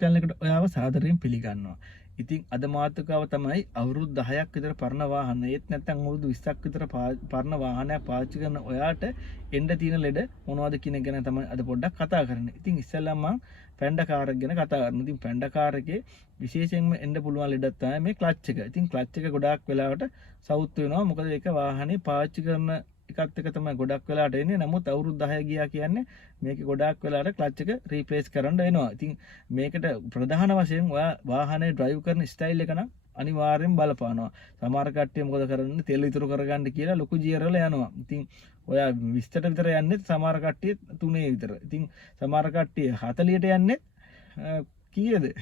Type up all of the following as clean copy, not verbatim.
channel එකට ඔයාව සාදරයෙන් පිළිගන්නවා. ඉතින් අද මාතෘකාව තමයි අවුරුදු 10ක් විතර පරණ වාහන ඒත් නැත්නම් අවුරුදු 20ක් විතර පරණ වාහනයක් පාවිච්චි කරන ඔයාට එන්න තියෙන ලෙඩ මොනවද කියන ගැන තමයි අද පොඩ්ඩක් කතා කරන්නේ. ඉතින් ඉස්සෙල්ලා මම ෆෙන්ඩර් කාර් එක ගැන කතා කරනවා. ඉතින් ෆෙන්ඩර් කාර් එකේ විශේෂයෙන්ම එන්න පුළුවන් ලෙඩක් තමයි මේ ක්ලච් එක. ඉතින් ක්ලච් එක ගොඩාක් වෙලාවට සවුත් වෙනවා. මොකද ඒක වාහනේ පාවිච්චි කරන එකත් එක තමයි ගොඩක් වෙලාට එන්නේ. නමුත් අවුරුදු 10 ගියා කියන්නේ මේක ගොඩාක් වෙලාට ක්ලච් එක රීප්ලේස් කරන්න වෙනවා. ඉතින් මේකට ප්‍රධාන වශයෙන් ඔයා වාහනේ ඩ්‍රයිව් කරන ස්ටයිල් එක නම් අනිවාර්යෙන් බලපානවා. සමහර කට්ටිය මොකද කරන්නේ තෙල් ඉතුරු කරගන්න කියලා ලොකු ජීරවල යනවා. ඉතින් ඔයා 20ට විතර යන්නේ සමහර කට්ටිය 3 විතර. ඉතින් සමහර කට්ටිය 40ට යන්නේ කීයද?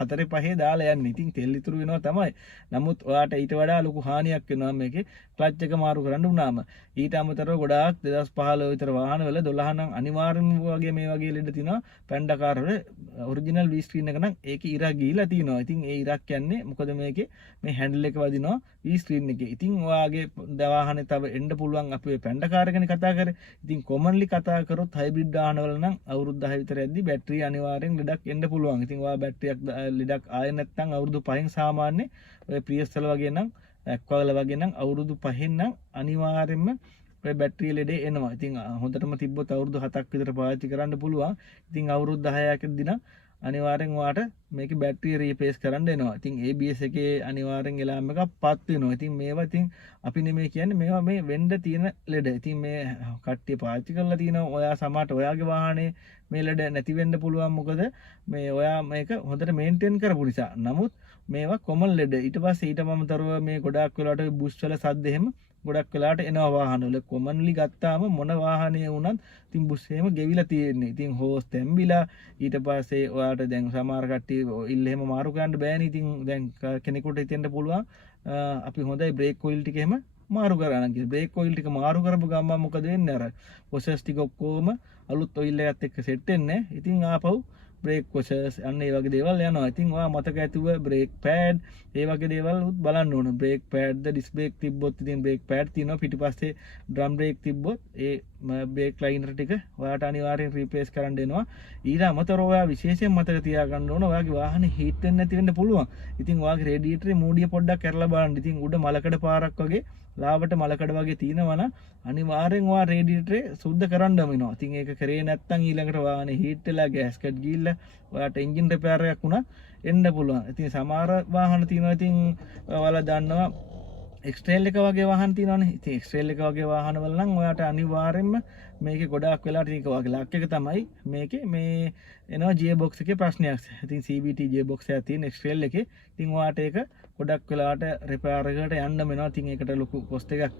4-5 දාලා යන්නේ. ඉතින් තෙල් ඉතුරු වෙනවා තමයි. නමුත් ඔයාට ඊට වඩා ලොකු හානියක් වෙනවා මේකේ ක්ලච් එක මාරු කරන්න වුණාම. ඊට අමතරව ගොඩාක් 2015 විතර වාහනවල 12 නම් අනිවාර්යයෙන්ම වගේ මේ වගේ ලෙඩ තියෙනවා. ෆෙන්ඩර් කාර් වල ඔරිජිනල් V ස්ක්‍රීන් එක නම් ඒකේ ඉරක් ගිහිලා තියෙනවා. ඉතින් ඒ ඉරක් කියන්නේ මොකද මේකේ මේ හැන්ඩල් එක වදිනවා V ස්ක්‍රීන් එකේ. ඉතින් ඔයාගේ වාහනේ තව එන්න පුළුවන් අපි ෆෙන්ඩර් කාර් ගැන කතා කරේ. ඉතින් කොමන්ලි කතා කරොත් හයිබ්‍රිඩ් වාහනවල නම් අවුරුදු 10 විතර යද්දි බැටරිය අනිවාර්යෙන් ලෙඩක් එන්න පුළුවන්. ඉතින් ඔයා බැටරියක් ලෙඩක් ආයෙ නැත්නම් අවුරුදු 5න් සාමාන්‍ය ඔය ප්‍රියස් වල වගේ නම් ඇක්වා වල වගේ නම් අවුරුදු 5න් නම් අනිවාර්යෙන්ම ඔය බැටරිය ලෙඩේ එනවා. ඉතින් හොඳටම තිබ්බොත් අවුරුදු 7ක් විතර පාවිච්චි කරන්න පුළුවන්. ඉතින් අවුරුදු 10කදී නම් අනිවාර්යෙන් ඔයාට මේකේ බැටරිය රීප්ලේස් කරන්න එනවා. ඉතින් ABS එකේ අනිවාර්යෙන් එලාම් එකක් පත් වෙනවා. ඉතින් මේවා ඉතින් අපි නෙමෙයි කියන්නේ මේවා මේ වෙන්න තියෙන ලෙඩ. ඉතින් මේ කට්ටිය පාවිච්චි කරලා තිනවා. ඔයා සමහරට ඔයාගේ වාහනේ මේ ලෙඩ නැති වෙන්න පුළුවන්. මොකද මේ ඔයා මේක හොඳට මේන්ටේන් කරපු නිසා. නමුත් මේවා කොමන් ලෙඩ. ඊට පස්සේ ඊටම අමතරව මේ ගොඩාක් වෙලාවට බුස් වල සද්ද එහෙම ගොඩක් වෙලාවට එනවා වාහනවල. කොමන්ලි ගත්තාම මොන වාහනේ වුණත් ඉතින් බුස් එහෙම ගෙවිලා තියෙන්නේ. ඉතින් හෝස් තැම්බිලා ඊට පස්සේ ඔයාට දැන් සමහර කට්ටිය ඉල්ල එහෙම මාරු කරන්න බෑනේ. ඉතින් දැන් කෙනෙකුට හිතෙන්න පුළුවන් අපි හොඳයි බ්‍රේක් ඔයිල් ටික එහෙම මාරු කරන්න කියලා. බ්‍රේක් ඔයිල් ටික මාරු කරපු ගමන් මොකද වෙන්නේ? අර ප්‍රොසෙස් ටික ඔක්කොම අලුත් ඔයිල් එකත් එක්ක සෙට් වෙන්නේ. ඉතින් ආපහු බ්‍රේක් කොෂස් අන්න ඒ වගේ දේවල් යනවා. ඉතින් ඔයා මතක ඇතුව බ්‍රේක් පෑඩ් ඒ වගේ දේවල් උත් බලන්න ඕන. බ්‍රේක් පෑඩ් ද ඩිස්ක් බ්‍රේක් තිබ්බොත් ඉතින් බ්‍රේක් පෑඩ් තියෙනවා. පිටිපස්සේ ඩ්‍රම් බ්‍රේක් තිබ්බොත් ඒ බ්‍රේක් ලයිනර් ටික ඔයාට අනිවාර්යෙන් රීප්ලේස් කරන්න දෙනවා. ඊට අමතරව ඔයා විශේෂයෙන් මතක තියාගන්න ඕන ඔයාගේ වාහනේ හීට් වෙන්නේ නැති වෙන්න පුළුවන්. ඉතින් ඔයාගේ රේඩියේටරේ මූඩිය පොඩ්ඩක් කරලා බලන්න. ඉතින් උඩ මලකඩ පාරක් වගේ ලාවට මලකඩ වගේ තියෙනවා නම් අනිවාර්යෙන් ඔයා රේඩියේටරේ සුද්ධ කරන්න වෙනවා. ඉතින් ඒක කරේ නැත්නම් ඊළඟට වාහනේ හීට් වෙලා ගෑස්කට් ගිහිල්ලා ඔයාට එන්ජින් රිපෙයාර් එකක් වුණා එන්න පුළුවන්. ඉතින් සමහර වාහන තියෙනවා ඉතින් ඔයාලා දන්නවා එක්ස්ට්‍රේල් එක වගේ වාහන තියෙනවානේ. ඉතින් එක්ස්ට්‍රේල් එක වගේ වාහන වල නම් ඔයාට අනිවාර්යෙන්ම මේකේ ගොඩාක් වෙලාට මේක වගේ ලක් එක තමයි මේකේ මේ එනවා ජියර් බොක්ස් එකේ ප්‍රශ්නයක්. ඉතින් CVT ජියර් බොක්ස් එකක් තියෙන එක්ස්ට්‍රේල් එකේ. ඉතින් ඔයාට ඒක ගොඩක් වෙලාවට රිපෙයාර් එකකට යන්න වෙනවා. ඉතින් ඒකට ලොකු කොස්ට් එකක්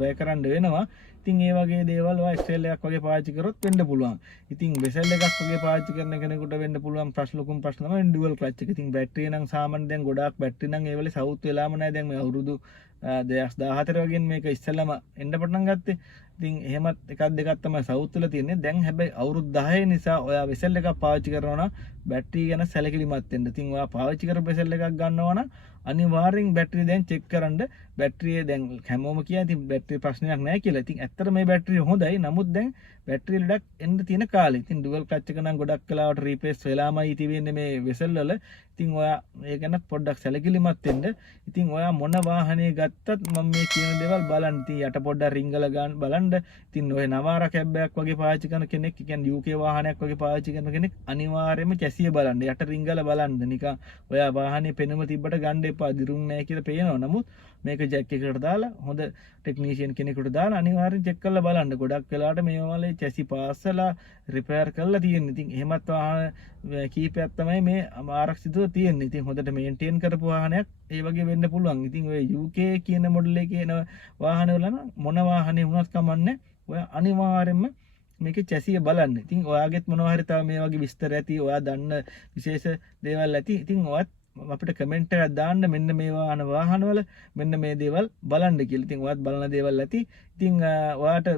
වැය කරන්න වෙනවා. ඉතින් ඒ වගේ දේවල් ඔයා එක්ස්ට්‍රේල් එකක් වගේ පාවිච්චි කරොත් වෙන්න පුළුවන්. ඉතින් වෙසල් එකක් වගේ පාවිච්චි කරන කෙනෙකුට වෙන්න පුළුවන් ලොකුම ප්‍රශ්න තමයි ඩුවල් ක්ලච් එක. ඉතින් බැටරිය නම් සාමාන්‍යයෙන් දැන් ගොඩාක් බැටරි නම් ඒ වෙලේ සවුත් වෙලාම නැහැ. දැන් මේ අවුරුදු 2014 වගේ මේක ඉස්සෙල්ලාම එන්න පටන් ගත්තේ. ඉතින් එහෙමත් එකක් දෙකක් තමයි සවුත් වල තියෙන්නේ. දැන් හැබැයි අවුරුදු 10 නිසා ඔයා වෙසල් එකක් පාවිච්චි කරනවා නම් බැටරිය ගැන සැලකිලිමත් වෙන්න. ඉතින් ඔයා පාවිච්චි කරපු වෙසල් එකක් ගන්නවා නම් අනිවාර්යෙන් බැටරිය දැන් චෙක් කරන්න. බැටරිය දැන් හැමෝම කියන්නේ ඉතින් බැටරිය ප්‍රශ්නයක් නැහැ කියලා. ඉතින් ඇත්තට මේ බැටරිය හොඳයි. නමුත් දැන් බැටරිය ලඩක් එන්න තියෙන කාලේ. ඉතින් ඩුවල් ක්ලච් එක නම් ගොඩක් වෙලාවට රීප්ලේස් වෙලාමයි තියෙන්නේ මේ වෙසල් වල. ඉතින් ඔයා ඒ ගැන පොඩ්ඩක් සැලකිලිමත් වෙන්න. ඉතින් ඔයා මොන වාහනේ ගත්තත් මම මේ කියන දේවල් බලන්න. ඉතින් යට පොඩ්ඩක් රිංගල ගන්න බලන්න. ඉතින් ඔය නවාරා කැබ් එකක් වගේ පාවිච්චි කරන කෙනෙක්, කියන්නේ UK වාහනයක් වගේ පාවිච්චි කරන කෙනෙක් අනිවාර්යයෙන්ම කැසිය බලන්න. යට රිංගල බලන්න. නිකන් ඔයා වාහනේ පෙනුම තිබ්බට ගන්න එපා. දිරුම් නැහැ කියලා පේනවා. නමුත් මේක ජැක් එකකට දාලා හොඳ ටෙක්නීෂියන් කෙනෙකුට දාලා අනිවාර්යෙන් චෙක් කරලා බලන්න. ගොඩක් වෙලාවට මේ වලේ චැසි පාස්සලා රිපෙයාර් කරලා තියෙන්නේ. ඉතින් එහෙමත් වාහන කීපයක් තමයි මේ ආරක්ෂිතව තියෙන්නේ. ඉතින් හොඳට මේන්ටේන් කරපු වාහනයක් ඒ වගේ වෙන්න පුළුවන්. ඉතින් ඔය UK කියන මොඩල් එකේ එන වාහන වල නම් මොන වාහනේ වුණත් කමන්නේ. ඔය අනිවාර්යෙන්ම මේකේ චැසිය බලන්න. ඉතින් ඔයාගෙත් මොනවා හරි තව මේ වගේ විස්තර ඇති, ඔයා දන්න විශේෂ දේවල් ඇති. ඉතින් ඔයත් අපිට කමෙන්ට් එකක් දාන්න මෙන්න මේ වාහනවල මෙන්න මේ දේවල් බලන්න කියලා. ඉතින් ඔයත් බලන දේවල් ඇති. ඉතින් ඔයාට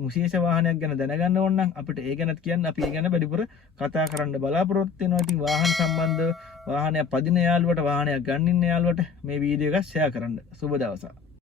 විශේෂ වාහනයක් ගැන දැනගන්න ඕන නම් අපිට ඒ ගැනත් කියන්න. අපි ඒ ගැන වැඩිපුර කතා කරන්න බලාපොරොත්තු වෙනවා. ඉතින් වාහන සම්බන්ධ වාහනයක් පදින යාළුවට, වාහනයක් ගන්න ඉන්න යාළුවට මේ වීඩියෝ එක ෂෙයා කරන්න. සුබ දවසක්.